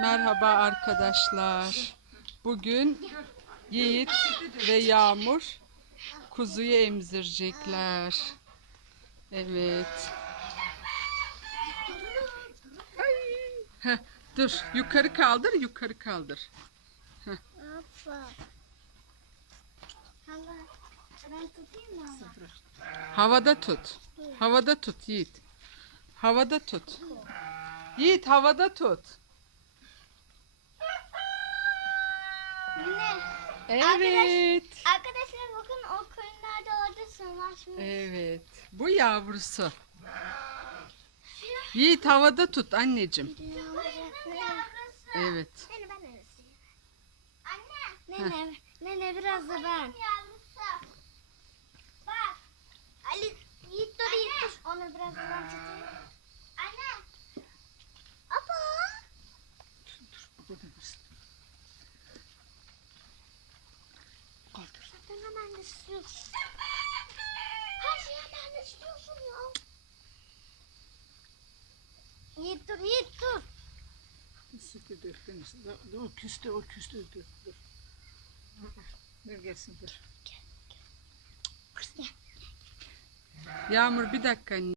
Merhaba arkadaşlar. Bugün Yiğit ve Yağmur kuzuyu emzirecekler. Evet. Heh, dur yukarı kaldır yukarı kaldır. Hala? Havada tut. Havada tut Yiğit. Havada tut. Yiğit havada tut. Ne? Evet. Arkadaşlar bakın o koyunlar da orada savaşmış. Evet. Bu yavrusu. Yiğit havada tut anneciğim. Evet. Nene, nene biraz da ben. Bak. Ali Yiğit dur Yiğit dur. Onu biraz da ben tutayım. Anne. Apa. Zaten hemen de istiyorsun. Her şeyi hemen istiyorsun ya. Yiğit dur Yiğit dur. Sütü döktün. O küstü, o küstü. Dur, dur. Dur gelsin dur. Yağmur bir dakika anne.